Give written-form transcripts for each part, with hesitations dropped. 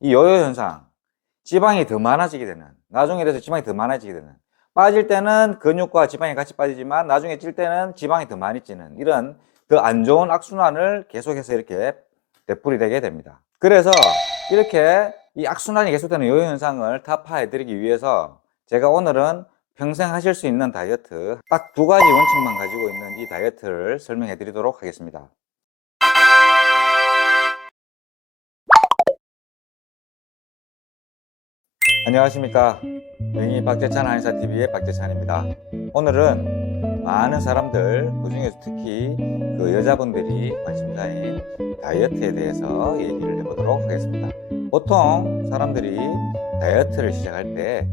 이 요요 현상, 지방이 더 많아지게 되는, 나중에 돼서 지방이 더 많아지게 되는, 빠질 때는 근육과 지방이 같이 빠지지만 나중에 찔 때는 지방이 더 많이 찌는 이런 더 안 좋은 악순환을 계속해서 이렇게 되풀이되게 됩니다. 그래서 이렇게 이 악순환이 계속되는 요요 현상을 타파해 드리기 위해서 제가 오늘은 평생 하실 수 있는 다이어트 딱 두 가지 원칙만 가지고 있는 이 다이어트를 설명해 드리도록 하겠습니다. 안녕하십니까. 명의 박재찬 한의사TV의 박재찬입니다. 오늘은 많은 사람들, 그 중에서 특히 그 여자분들이 관심사인 다이어트에 대해서 얘기를 해보도록 하겠습니다. 보통 사람들이 다이어트를 시작할 때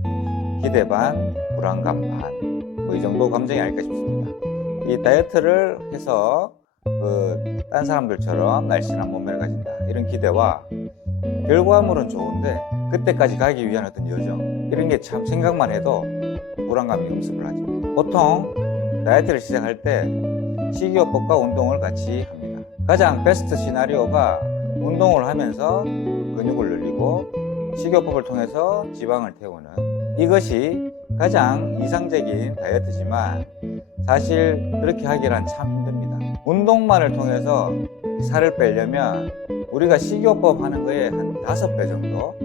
기대 반, 불안감 반, 뭐 이 정도 감정이 아닐까 싶습니다. 이 다이어트를 해서 딴 사람들처럼 날씬한 몸매를 가진다, 이런 기대와 결과물은 좋은데 그때까지 가기 위한 어떤 여정, 이런 게 참 생각만 해도 불안감이 음습을 하죠. 보통 다이어트를 시작할 때 식이요법과 운동을 같이 합니다. 가장 베스트 시나리오가 운동을 하면서 근육을 늘리고 식이요법을 통해서 지방을 태우는, 이것이 가장 이상적인 다이어트지만 사실 그렇게 하기란 참 힘듭니다. 운동만을 통해서 살을 빼려면 우리가 식이요법 하는 거에 한 5배 정도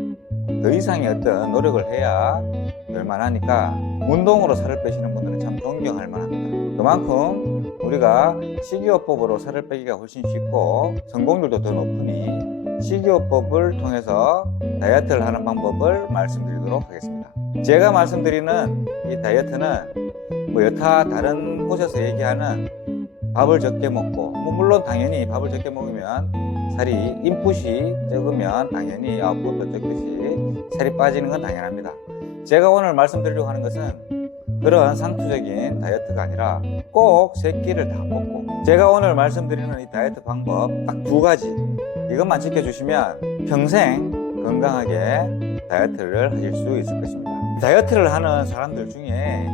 더 이상의 어떤 노력을 해야 될만하니까 운동으로 살을 빼시는 분들은 참 존경할 만합니다. 그만큼 우리가 식이요법으로 살을 빼기가 훨씬 쉽고 성공률도 더 높으니 식이요법을 통해서 다이어트를 하는 방법을 말씀드리도록 하겠습니다. 제가 말씀드리는 이 다이어트는 뭐 여타 다른 곳에서 얘기하는 밥을 적게 먹고, 물론 당연히 밥을 적게 먹으면 살이, 인풋이 적으면 당연히 아웃풋도 적듯이 살이 빠지는 건 당연합니다. 제가 오늘 말씀드리려고 하는 것은 그런 상투적인 다이어트가 아니라 꼭 3끼를 다 먹고, 제가 오늘 말씀드리는 이 다이어트 방법 딱 2가지, 이것만 지켜주시면 평생 건강하게 다이어트를 하실 수 있을 것입니다. 다이어트를 하는 사람들 중에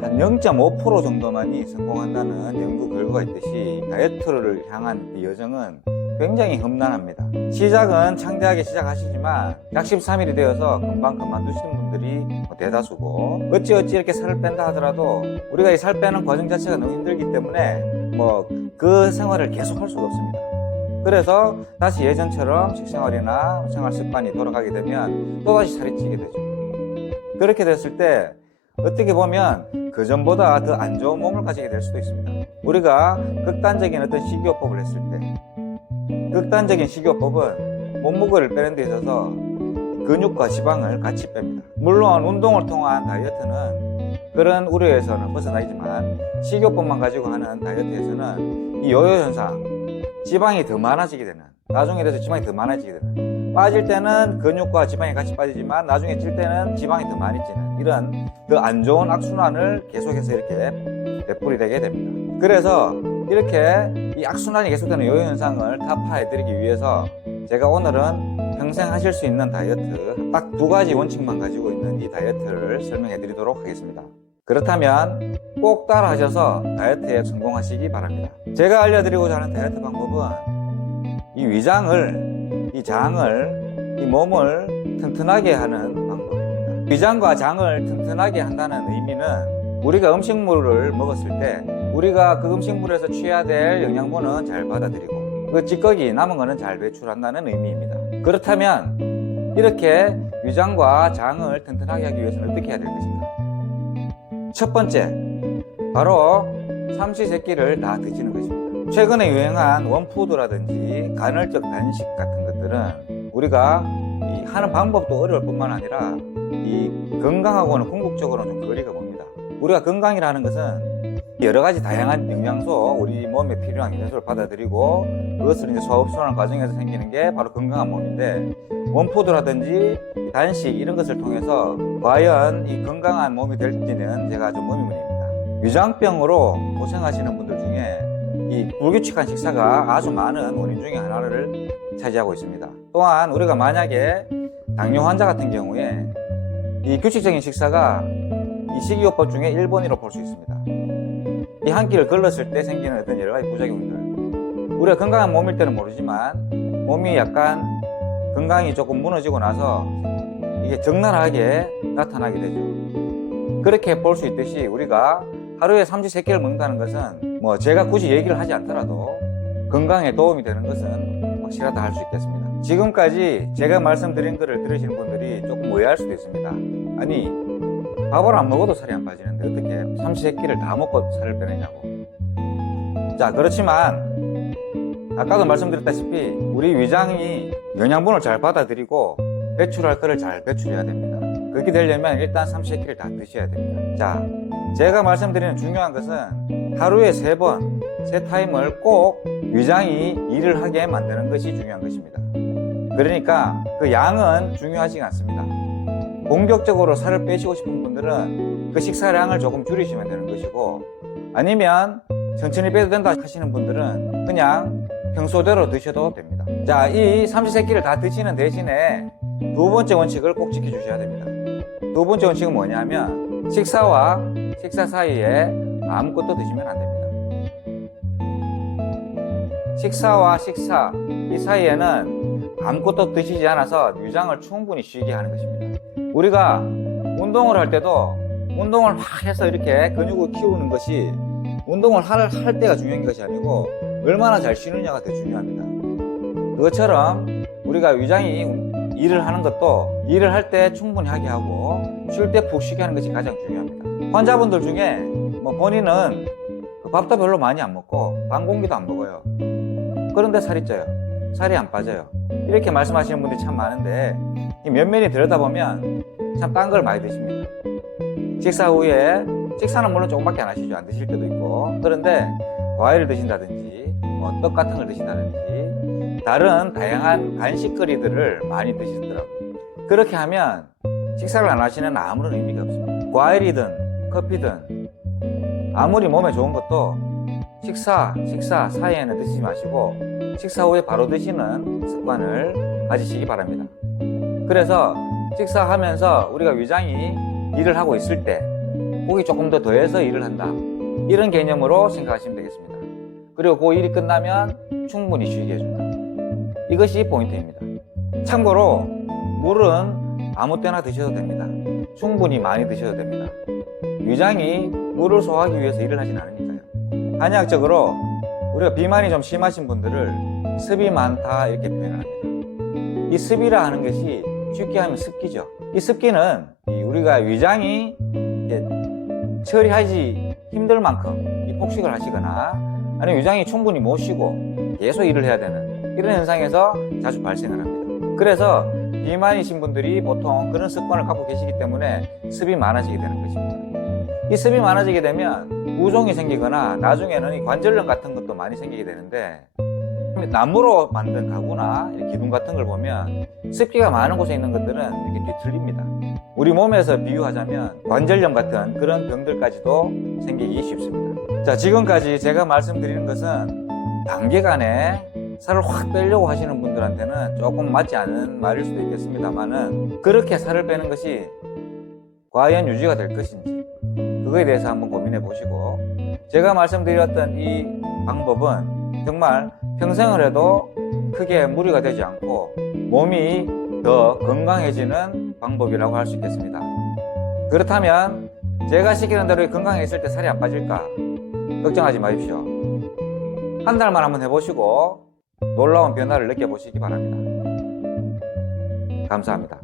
한 0.5% 정도만이 성공한다는 연구 결과가 있듯이 다이어트를 향한 이 여정은 굉장히 험난합니다. 시작은 창대하게 시작하시지만 약십삼일이 되어서 금방 그만두시는 분들이 대다수고, 어찌어찌 이렇게 살을 뺀다 하더라도 우리가 이 살 빼는 과정 자체가 너무 힘들기 때문에 그 생활을 계속 할 수가 없습니다. 그래서 다시 예전처럼 식생활이나 생활 습관이 돌아가게 되면 또다시 살이 찌게 되죠. 그렇게 됐을 때 어떻게 보면 그 전보다 더 안 좋은 몸을 가지게 될 수도 있습니다. 우리가 극단적인 어떤 식이요법을 했을 때, 극단적인 식이요법은 몸무게를 빼는 데 있어서 근육과 지방을 같이 뺍니다. 물론 운동을 통한 다이어트는 그런 우려에서는 벗어나지만 식이요법만 가지고 하는 다이어트에서는 이 요요 현상, 지방이 더 많아지게 되는, 나중에 돼서 지방이 더 많아지게 되는, 빠질 때는 근육과 지방이 같이 빠지지만 나중에 찔 때는 지방이 더 많이 찌는, 이런 더 안 좋은 악순환을 계속해서 이렇게 되풀이되게 됩니다. 그래서 이렇게 이 악순환이 계속되는 요요 현상을 타파해 드리기 위해서 제가 오늘은 평생 하실 수 있는 다이어트 딱 2가지 원칙만 가지고 있는 이 다이어트를 설명해 드리도록 하겠습니다. 그렇다면 꼭 따라 하셔서 다이어트에 성공하시기 바랍니다. 제가 알려드리고자 하는 다이어트 방법은 이 위장을, 이 장을, 이 몸을 튼튼하게 하는 방법입니다. 위장과 장을 튼튼하게 한다는 의미는 우리가 음식물을 먹었을 때 우리가 그 음식물에서 취해야 될 영양분은 잘 받아들이고 그 찌꺼기 남은 거는 잘 배출한다는 의미입니다. 그렇다면 이렇게 위장과 장을 튼튼하게 하기 위해서는 어떻게 해야 될 것인가? 첫 번째, 바로 삼시세끼를 다 드시는 것입니다. 최근에 유행한 원푸드라든지 간헐적 단식 같은 것들은 우리가 하는 방법도 어려울 뿐만 아니라 이 건강하고는 궁극적으로는 좀 거리가 멉니다. 우리가 건강이라는 것은 여러 가지 다양한 영양소, 우리 몸에 필요한 영양소를 받아들이고 그것을 이제 소화흡수하는 과정에서 생기는 게 바로 건강한 몸인데, 원푸드라든지 단식 이런 것을 통해서 과연 이 건강한 몸이 될지는 제가 좀 의문입니다. 위장병으로 고생하시는 분들 중에 이 불규칙한 식사가 아주 많은 원인 중에 하나를 차지하고 있습니다. 또한 우리가 만약에 당뇨 환자 같은 경우에 이 규칙적인 식사가 이 식이요법 중에 1번이라고 볼 수 있습니다. 이 한 끼를 걸렀을 때 생기는 어떤 여러 가지 부작용들, 우리가 건강한 몸일 때는 모르지만 몸이 약간 건강이 조금 무너지고 나서 이게 적나라하게 나타나게 되죠. 그렇게 볼 수 있듯이 우리가 하루에 삼시세끼를 먹는다는 것은 뭐 제가 굳이 얘기를 하지 않더라도 건강에 도움이 되는 것은 확실하다 할 수 있겠습니다. 지금까지 제가 말씀드린 것을 들으시는 분들이 조금 오해할 수도 있습니다. 아니, 밥을 안 먹어도 살이 안 빠지는데 어떻게 삼시세끼를 다 먹고 살을 빼내냐고. 자, 그렇지만 아까도 말씀드렸다시피 우리 위장이 영양분을 잘 받아들이고 배출할 것을 잘 배출해야 됩니다. 그렇게 되려면 일단 삼시세끼를 다 드셔야 됩니다. 자, 제가 말씀드리는 중요한 것은 하루에 3번, 3타임을 꼭 위장이 일을 하게 만드는 것이 중요한 것입니다. 그러니까 그 양은 중요하지 않습니다. 공격적으로 살을 빼시고 싶은 분들은 그 식사량을 조금 줄이시면 되는 것이고, 아니면 천천히 빼도 된다 하시는 분들은 그냥 평소대로 드셔도 됩니다. 자, 이 삼시세끼를 다 드시는 대신에 두 번째 원칙을 꼭 지켜주셔야 됩니다. 두 번째 원칙은 뭐냐면 식사와 식사 사이에 아무것도 드시면 안 됩니다. 식사와 식사 이 사이에는 아무것도 드시지 않아서 위장을 충분히 쉬게 하는 것입니다. 우리가 운동을 할 때도 운동을 막 해서 이렇게 근육을 키우는 것이 운동을 할 때가 중요한 것이 아니고 얼마나 잘 쉬느냐가 더 중요합니다. 그것처럼 우리가 위장이 일을 하는 것도 일을 할 때 충분히 하게 하고 쉴 때 푹 쉬게 하는 것이 가장 중요합니다. 환자분들 중에 뭐 본인은 밥도 별로 많이 안 먹고 반 공기도 안 먹어요. 그런데 살이 쪄요. 살이 안 빠져요. 이렇게 말씀하시는 분들이 참 많은데 면면히 들여다보면 참 딴 걸 많이 드십니다. 식사 후에 식사는 물론 조금밖에 안 하시죠. 안 드실 때도 있고. 그런데 과일을 드신다든지 뭐 떡 같은 걸 드신다든지 다른 다양한 간식거리들을 많이 드시더라고요. 그렇게 하면 식사를 안 하시는 아무런 의미가 없습니다. 과일이든 커피든 아무리 몸에 좋은 것도 식사 사이에는 드시지 마시고 식사 후에 바로 드시는 습관을 가지시기 바랍니다. 그래서 식사하면서 우리가 위장이 일을 하고 있을 때 고기 조금 더 더해서 일을 한다, 이런 개념으로 생각하시면 되겠습니다. 그리고 그 일이 끝나면 충분히 쉬게 해준다. 이것이 포인트입니다. 참고로 물은 아무 때나 드셔도 됩니다. 충분히 많이 드셔도 됩니다. 위장이 물을 소화하기 위해서 일을 하진 않으니까요. 한의학적으로 우리가 비만이 좀 심하신 분들을 습이 많다 이렇게 표현을 합니다. 이 습이라 하는 것이 쉽게 하면 습기죠. 이 습기는 우리가 위장이 처리하기 힘들 만큼 이 폭식을 하시거나 아니면 위장이 충분히 못 쉬고 계속 일을 해야 되는 이런 현상에서 자주 발생을 합니다. 그래서 비만이신 분들이 보통 그런 습관을 갖고 계시기 때문에 습이 많아지게 되는 것입니다. 이 습이 많아지게 되면 부종이 생기거나 나중에는 이 관절염 같은 것도 많이 생기게 되는데, 나무로 만든 가구나 기둥 같은 걸 보면 습기가 많은 곳에 있는 것들은 이렇게 뒤틀립니다. 우리 몸에서 비유하자면 관절염 같은 그런 병들까지도 생기기 쉽습니다. 자, 지금까지 제가 말씀드리는 것은 단기간에 살을 확 빼려고 하시는 분들한테는 조금 맞지 않은 말일 수도 있겠습니다만은, 그렇게 살을 빼는 것이 과연 유지가 될 것인지 그거에 대해서 한번 고민해 보시고, 제가 말씀드렸던 이 방법은 정말 평생을 해도 크게 무리가 되지 않고 몸이 더 건강해지는 방법이라고 할 수 있겠습니다. 그렇다면 제가 시키는 대로 건강해 있을 때 살이 안 빠질까 걱정하지 마십시오. 한 달만 한번 해보시고 놀라운 변화를 느껴보시기 바랍니다. 감사합니다.